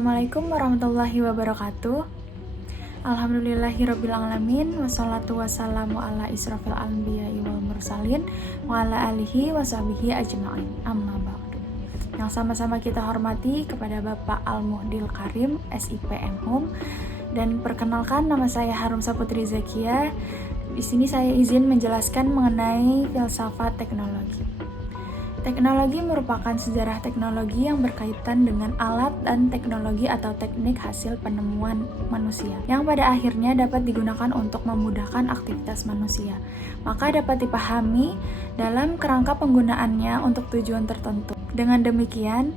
Assalamualaikum warahmatullahi wabarakatuh. Alhamdulillahirabbil alamin wassalatu wassalamu ala israfil anbiya'i wal mursalin wa ala alihi washabihi ajma'in. Amma ba'du. Yang sama-sama kita hormati kepada Bapak Al-Muhdil Karim, SIP M.Hum, dan perkenalkan nama saya Harum Saputri Zakia. Di sini saya izin menjelaskan mengenai filsafat teknologi. Teknologi merupakan sejarah teknologi yang berkaitan dengan alat dan teknologi atau teknik hasil penemuan manusia, yang pada akhirnya dapat digunakan untuk memudahkan aktivitas manusia. Maka dapat dipahami dalam kerangka penggunaannya untuk tujuan tertentu. Dengan demikian,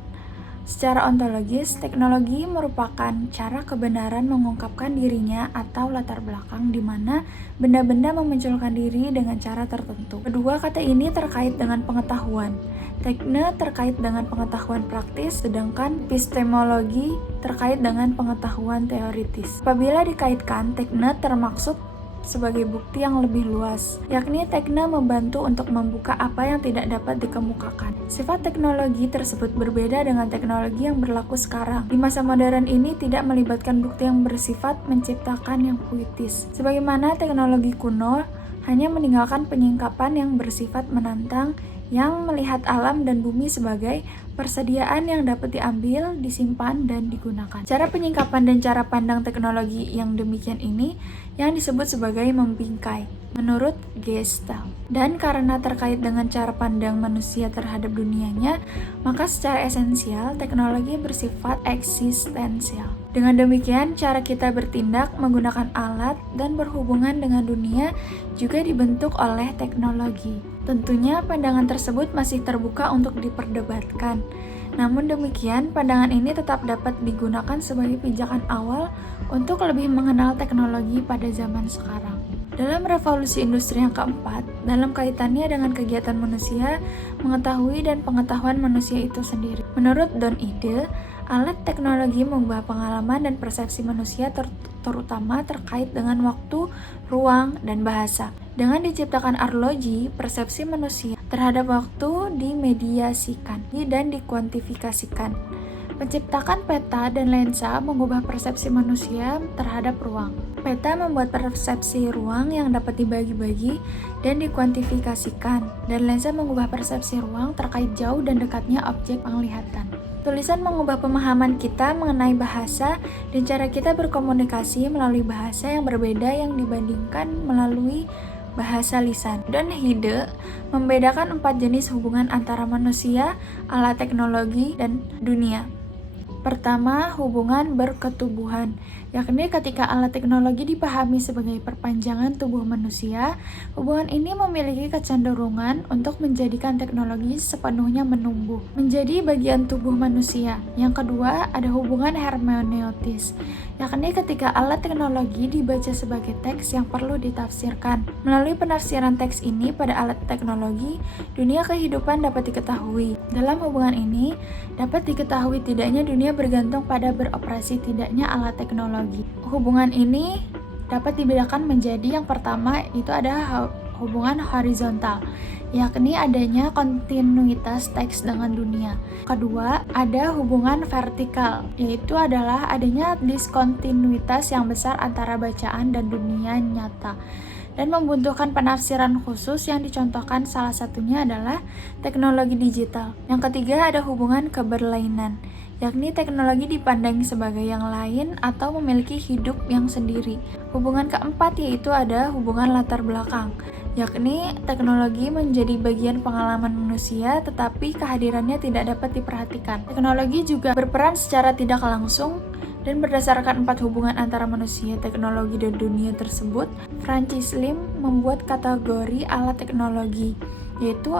secara ontologis, teknologi merupakan cara kebenaran mengungkapkan dirinya atau latar belakang di mana benda-benda memunculkan diri dengan cara tertentu. Kedua kata ini terkait dengan pengetahuan. Tekne terkait dengan pengetahuan praktis, sedangkan epistemologi terkait dengan pengetahuan teoritis. Apabila dikaitkan, tekne termaksud sebagai bukti yang lebih luas, yakni tekne membantu untuk membuka apa yang tidak dapat dikemukakan. Sifat teknologi tersebut berbeda dengan teknologi yang berlaku sekarang. Di masa modern ini tidak melibatkan bukti yang bersifat menciptakan yang puitis. Sebagaimana teknologi kuno hanya meninggalkan penyingkapan yang bersifat menantang, yang melihat alam dan bumi sebagai persediaan yang dapat diambil, disimpan, dan digunakan. Cara penyingkapan dan cara pandang teknologi yang demikian ini yang disebut sebagai membingkai, menurut Gestalt. Dan karena terkait dengan cara pandang manusia terhadap dunianya, maka secara esensial teknologi bersifat eksistensial. Dengan demikian, cara kita bertindak menggunakan alat dan berhubungan dengan dunia juga dibentuk oleh teknologi. Tentunya pandangan tersebut masih terbuka untuk diperdebatkan. Namun demikian, pandangan ini tetap dapat digunakan sebagai pijakan awal untuk lebih mengenal teknologi pada zaman sekarang. Dalam revolusi industri yang keempat, dalam kaitannya dengan kegiatan manusia, mengetahui dan pengetahuan manusia itu sendiri. Menurut Don Ide, alat teknologi mengubah pengalaman dan persepsi manusia terutama terkait dengan waktu, ruang, dan bahasa. Dengan diciptakan arloji, persepsi manusia terhadap waktu dimediasikan dan dikuantifikasikan. Menciptakan peta dan lensa mengubah persepsi manusia terhadap ruang. Peta membuat persepsi ruang yang dapat dibagi-bagi dan dikuantifikasikan, dan lensa mengubah persepsi ruang terkait jauh dan dekatnya objek penglihatan. Tulisan mengubah pemahaman kita mengenai bahasa dan cara kita berkomunikasi melalui bahasa yang berbeda yang dibandingkan melalui bahasa lisan. Don Hide membedakan 4 jenis hubungan antara manusia, alat teknologi, dan dunia. Pertama, hubungan berketubuhan, yakni ketika alat teknologi dipahami sebagai perpanjangan tubuh manusia, hubungan ini memiliki kecenderungan untuk menjadikan teknologi sepenuhnya menumbuh, menjadi bagian tubuh manusia. Yang kedua, ada hubungan hermeneutis, yakni ketika alat teknologi dibaca sebagai teks yang perlu ditafsirkan. Melalui penafsiran teks ini pada alat teknologi, dunia kehidupan dapat diketahui. Dalam hubungan ini, dapat diketahui tidaknya dunia bergantung pada beroperasi tidaknya alat teknologi. Hubungan ini dapat dibedakan menjadi yang pertama itu ada hubungan horizontal, yakni adanya kontinuitas teks dengan dunia. Kedua, ada hubungan vertikal, yaitu adalah adanya diskontinuitas yang besar antara bacaan dan dunia nyata, dan membutuhkan penafsiran khusus yang dicontohkan salah satunya adalah teknologi digital. Yang ketiga ada hubungan keberlainan, yakni teknologi dipandang sebagai yang lain atau memiliki hidup yang sendiri. Hubungan keempat yaitu ada hubungan latar belakang, yakni teknologi menjadi bagian pengalaman manusia tetapi kehadirannya tidak dapat diperhatikan. Teknologi juga berperan secara tidak langsung dan berdasarkan 4 hubungan antara manusia, teknologi, dan dunia tersebut, Francis Lim membuat kategori alat teknologi, yaitu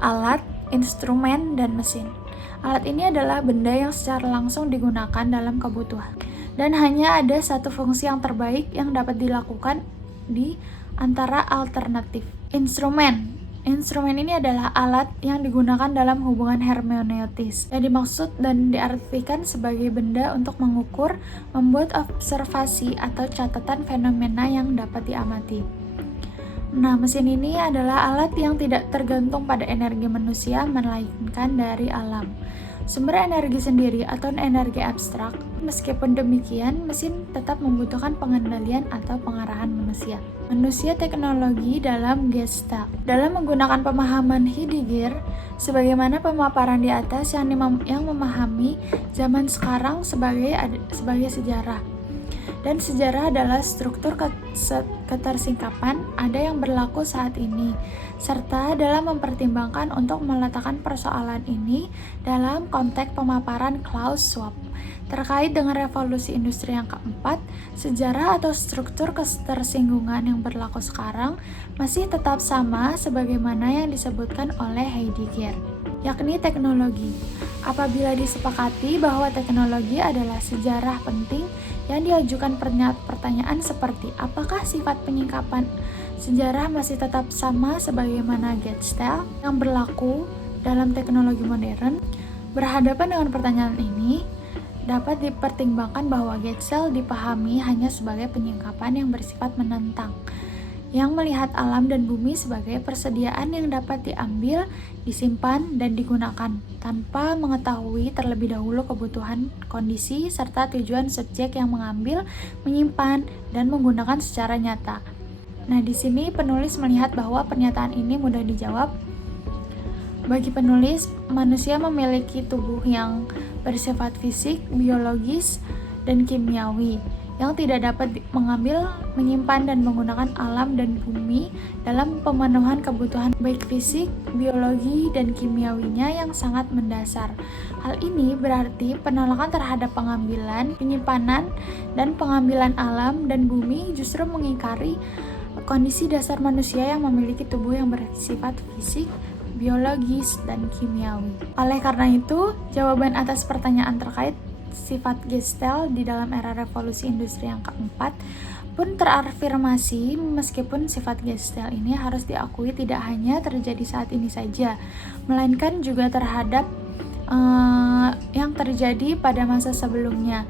alat, instrumen, dan mesin. Alat ini adalah benda yang secara langsung digunakan dalam kebutuhan, dan hanya ada satu fungsi yang terbaik yang dapat dilakukan di antara alternatif. Instrumen ini adalah alat yang digunakan dalam hubungan hermeneutis, yang dimaksud dan diartikan sebagai benda untuk mengukur, membuat observasi atau catatan fenomena yang dapat diamati. Nah, mesin ini adalah alat yang tidak tergantung pada energi manusia, melainkan dari alam. Sumber energi sendiri atau energi abstrak meskipun demikian, mesin tetap membutuhkan pengendalian atau pengarahan manusia. Manusia teknologi dalam Gestalt. Dalam menggunakan pemahaman Heidegger, sebagaimana pemaparan di atas yang memahami zaman sekarang sebagai sejarah. Dan sejarah adalah struktur ketersingkapan ada yang berlaku saat ini, serta dalam mempertimbangkan untuk meletakkan persoalan ini dalam konteks pemaparan Klaus Schwab. Terkait dengan revolusi industri yang keempat, sejarah atau struktur ketersinggungan yang berlaku sekarang masih tetap sama sebagaimana yang disebutkan oleh Heidegger, yakni teknologi. Apabila disepakati bahwa teknologi adalah sejarah penting, yang diajukan pertanyaan seperti apakah sifat penyingkapan sejarah masih tetap sama sebagaimana Gestalt yang berlaku dalam teknologi modern. Berhadapan dengan pertanyaan ini, dapat dipertimbangkan bahwa Gestalt dipahami hanya sebagai penyingkapan yang bersifat menentang, yang melihat alam dan bumi sebagai persediaan yang dapat diambil, disimpan, dan digunakan tanpa mengetahui terlebih dahulu kebutuhan, kondisi, serta tujuan subjek yang mengambil, menyimpan, dan menggunakan secara nyata. Nah, di sini penulis melihat bahwa pernyataan ini mudah dijawab. Bagi penulis, manusia memiliki tubuh yang bersifat fisik, biologis, dan kimiawi, yang tidak dapat mengambil, menyimpan, dan menggunakan alam dan bumi dalam pemenuhan kebutuhan baik fisik, biologi, dan kimiawinya yang sangat mendasar. Hal ini berarti penolakan terhadap pengambilan, penyimpanan, dan pengambilan alam dan bumi justru mengingkari kondisi dasar manusia yang memiliki tubuh yang bersifat fisik, biologis, dan kimiawi. Oleh karena itu, jawaban atas pertanyaan terkait sifat Gestalt di dalam era revolusi industri yang keempat pun terafirmasi, meskipun sifat Gestalt ini harus diakui tidak hanya terjadi saat ini saja, melainkan juga terhadap yang terjadi pada masa sebelumnya.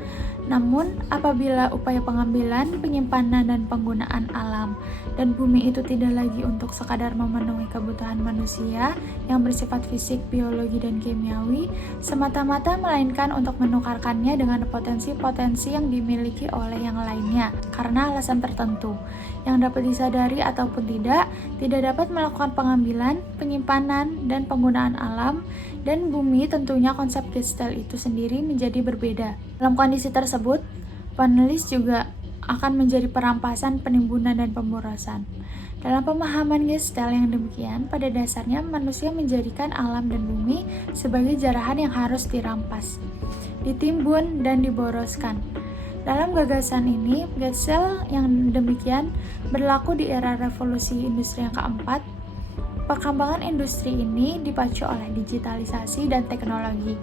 Namun, apabila upaya pengambilan, penyimpanan, dan penggunaan alam dan bumi itu tidak lagi untuk sekadar memenuhi kebutuhan manusia yang bersifat fisik, biologi, dan kimiawi semata-mata, melainkan untuk menukarkannya dengan potensi-potensi yang dimiliki oleh yang lainnya karena alasan tertentu yang dapat disadari ataupun tidak dapat melakukan pengambilan, penyimpanan, dan penggunaan alam dan bumi, tentunya konsep Gestalt itu sendiri menjadi berbeda. Dalam kondisi tersebut, penulis juga akan menjadi perampasan, penimbunan, dan pemborosan. Dalam pemahaman Gestalt yang demikian, pada dasarnya manusia menjadikan alam dan bumi sebagai jarahan yang harus dirampas, ditimbun, dan diboroskan. Dalam gagasan ini, Gestalt yang demikian berlaku di era revolusi industri yang keempat. Perkembangan industri ini dipacu oleh digitalisasi dan teknologi,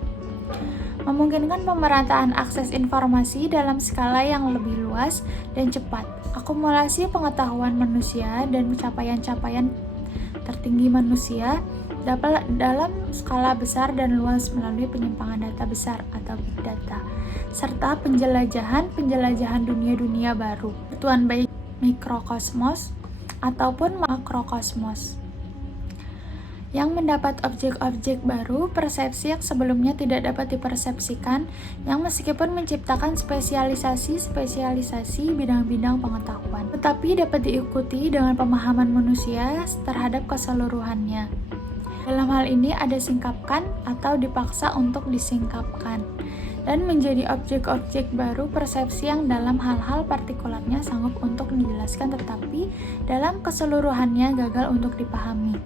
memungkinkan pemerataan akses informasi dalam skala yang lebih luas dan cepat, akumulasi pengetahuan manusia dan capaian-capaian tertinggi manusia dalam skala besar dan luas melalui penyimpangan data besar atau big data, serta penjelajahan dunia-dunia baru, kebutuhan baik mikrokosmos ataupun makrokosmos, yang mendapat objek-objek baru, persepsi yang sebelumnya tidak dapat dipersepsikan, yang meskipun menciptakan spesialisasi bidang-bidang pengetahuan, tetapi dapat diikuti dengan pemahaman manusia terhadap keseluruhannya. Dalam hal ini ada singkapkan atau dipaksa untuk disingkapkan, dan menjadi objek-objek baru persepsi yang dalam hal-hal partikularnya sanggup untuk dijelaskan tetapi dalam keseluruhannya gagal untuk dipahami.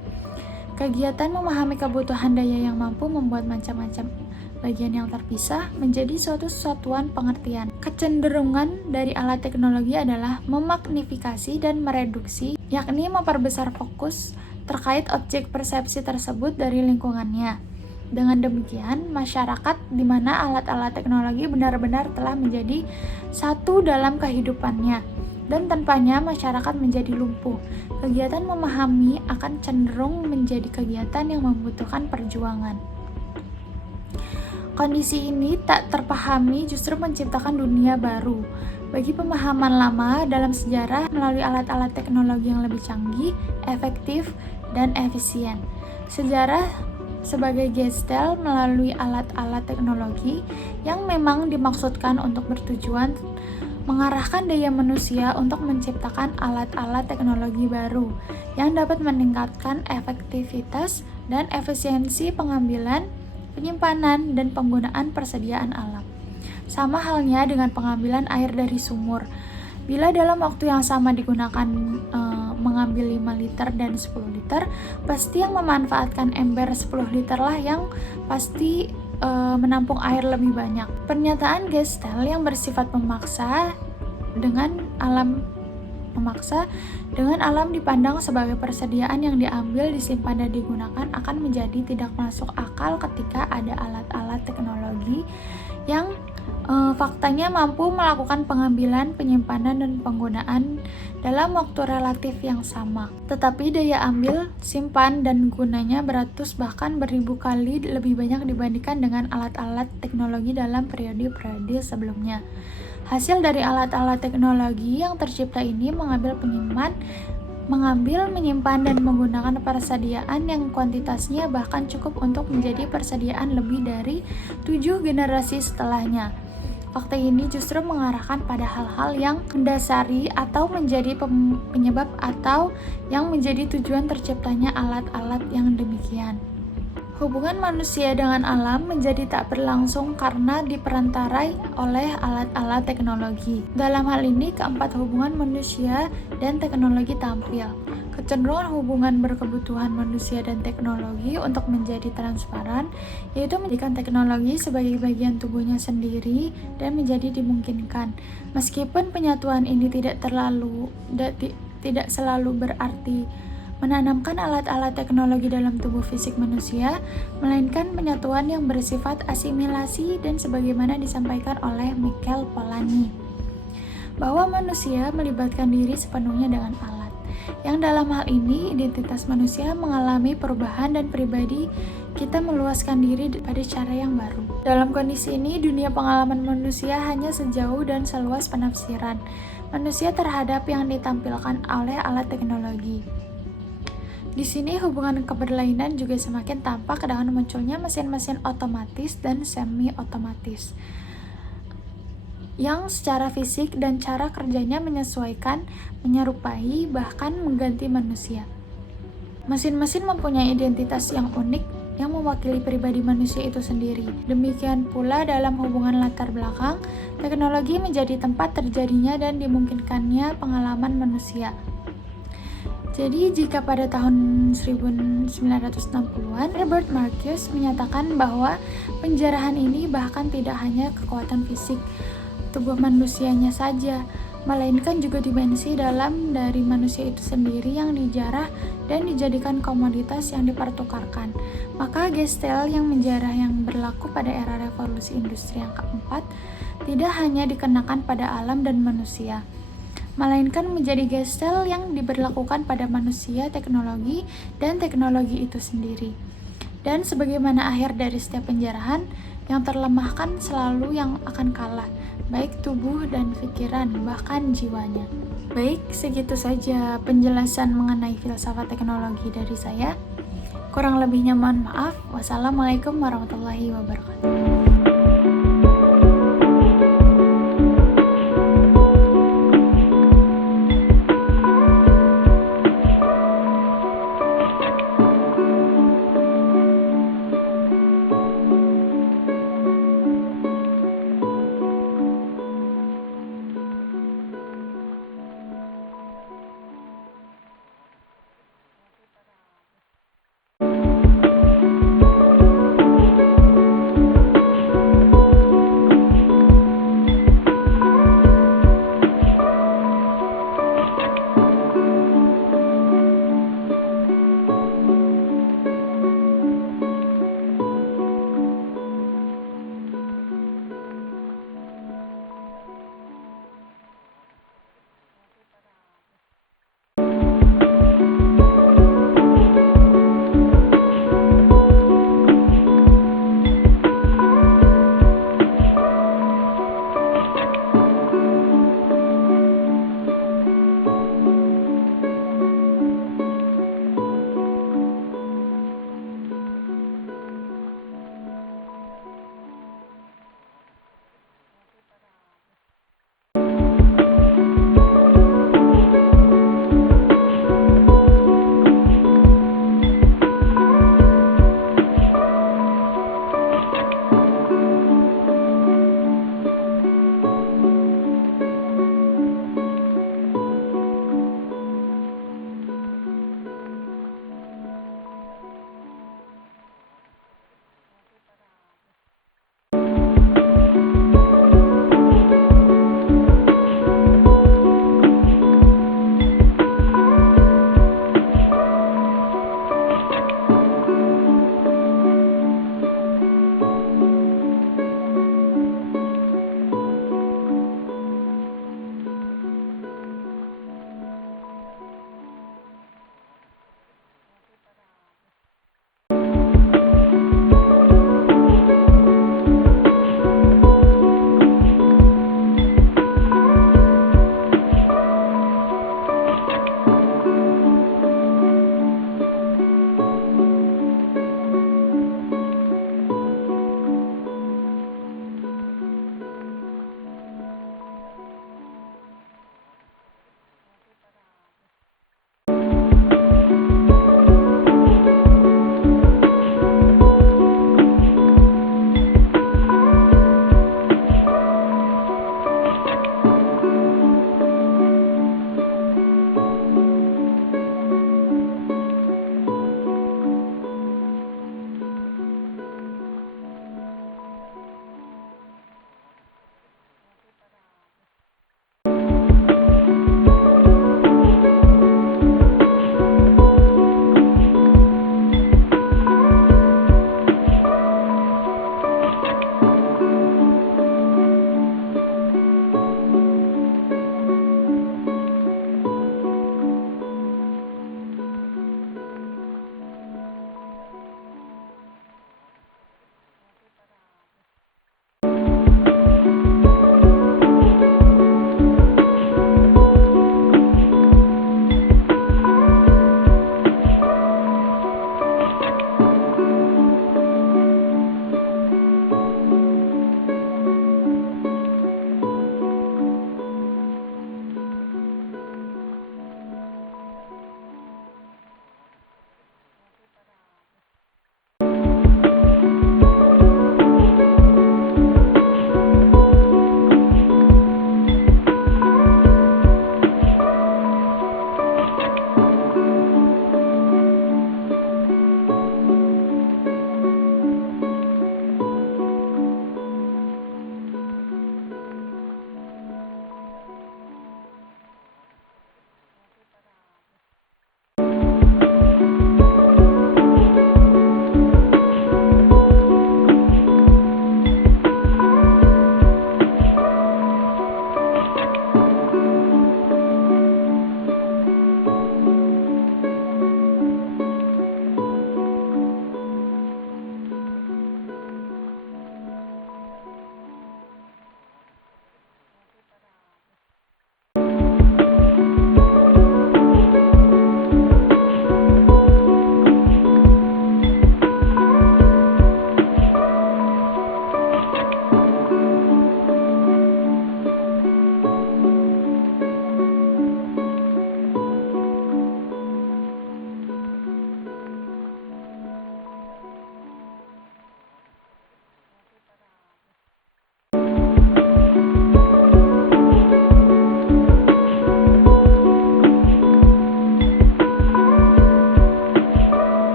Kegiatan memahami kebutuhan daya yang mampu membuat macam-macam bagian yang terpisah menjadi suatu satuan pengertian. Kecenderungan dari alat teknologi adalah memagnifikasi dan mereduksi, yakni memperbesar fokus terkait objek persepsi tersebut dari lingkungannya. Dengan demikian, masyarakat di mana alat-alat teknologi benar-benar telah menjadi satu dalam kehidupannya, dan tanpanya masyarakat menjadi lumpuh. Kegiatan memahami akan cenderung menjadi kegiatan yang membutuhkan perjuangan. Kondisi ini tak terpahami justru menciptakan dunia baru bagi pemahaman lama dalam sejarah melalui alat-alat teknologi yang lebih canggih, efektif, dan efisien. sebagai gestel melalui alat-alat teknologi yang memang dimaksudkan untuk bertujuan mengarahkan daya manusia untuk menciptakan alat-alat teknologi baru yang dapat meningkatkan efektivitas dan efisiensi pengambilan, penyimpanan, dan penggunaan persediaan alam. Sama halnya dengan pengambilan air dari sumur. Bila dalam waktu yang sama digunakan mengambil 5 liter dan 10 liter, pasti yang memanfaatkan ember 10 liter lah yang pasti menampung air lebih banyak. Pernyataan Gestel yang bersifat memaksa dengan alam dipandang sebagai persediaan yang diambil, disimpan, dan digunakan akan menjadi tidak masuk akal ketika ada alat-alat teknologi yang faktanya mampu melakukan pengambilan, penyimpanan, dan penggunaan dalam waktu relatif yang sama. Tetapi daya ambil, simpan, dan gunanya beratus bahkan beribu kali lebih banyak dibandingkan dengan alat-alat teknologi dalam periode-periode sebelumnya. Hasil dari alat-alat teknologi yang tercipta ini mengambil, menyimpan, dan menggunakan persediaan yang kuantitasnya bahkan cukup untuk menjadi persediaan lebih dari 7 generasi setelahnya. Fakta ini justru mengarahkan pada hal-hal yang mendasari atau menjadi penyebab atau yang menjadi tujuan terciptanya alat-alat yang demikian. Hubungan manusia dengan alam menjadi tak berlangsung karena diperantarai oleh alat-alat teknologi. Dalam hal ini, keempat hubungan manusia dan teknologi tampil. Kecenderungan hubungan berkebutuhan manusia dan teknologi untuk menjadi transparan, yaitu menjadikan teknologi sebagai bagian tubuhnya sendiri dan menjadi dimungkinkan. Meskipun penyatuan ini tidak selalu berarti menanamkan alat-alat teknologi dalam tubuh fisik manusia, melainkan penyatuan yang bersifat asimilasi dan sebagaimana disampaikan oleh Michael Polanyi, bahwa manusia melibatkan diri sepenuhnya dengan alat. Yang dalam hal ini, identitas manusia mengalami perubahan dan pribadi kita meluaskan diri pada cara yang baru. Dalam kondisi ini, dunia pengalaman manusia hanya sejauh dan seluas penafsiran manusia terhadap yang ditampilkan oleh alat teknologi. Di sini hubungan keberlainan juga semakin tampak dengan munculnya mesin-mesin otomatis dan semi-otomatis yang secara fisik dan cara kerjanya menyesuaikan, menyerupai, bahkan mengganti manusia. Mesin-mesin mempunyai identitas yang unik yang mewakili pribadi manusia itu sendiri. Demikian pula dalam hubungan latar belakang, teknologi menjadi tempat terjadinya dan dimungkinkannya pengalaman manusia. Jadi jika pada tahun 1960-an, Robert Marcus menyatakan bahwa penjarahan ini bahkan tidak hanya kekuatan fisik tubuh manusianya saja, melainkan juga dimensi dalam dari manusia itu sendiri yang dijarah dan dijadikan komoditas yang dipertukarkan. Maka gestel yang menjarah yang berlaku pada era revolusi industri yang keempat tidak hanya dikenakan pada alam dan manusia, melainkan menjadi gestel yang diberlakukan pada manusia, teknologi, dan teknologi itu sendiri. Dan sebagaimana akhir dari setiap penjarahan, yang terlemahkan selalu yang akan kalah, baik tubuh dan pikiran, bahkan jiwanya. Baik, segitu saja penjelasan mengenai filsafat teknologi dari saya. Kurang lebihnya mohon maaf. Wassalamualaikum warahmatullahi wabarakatuh.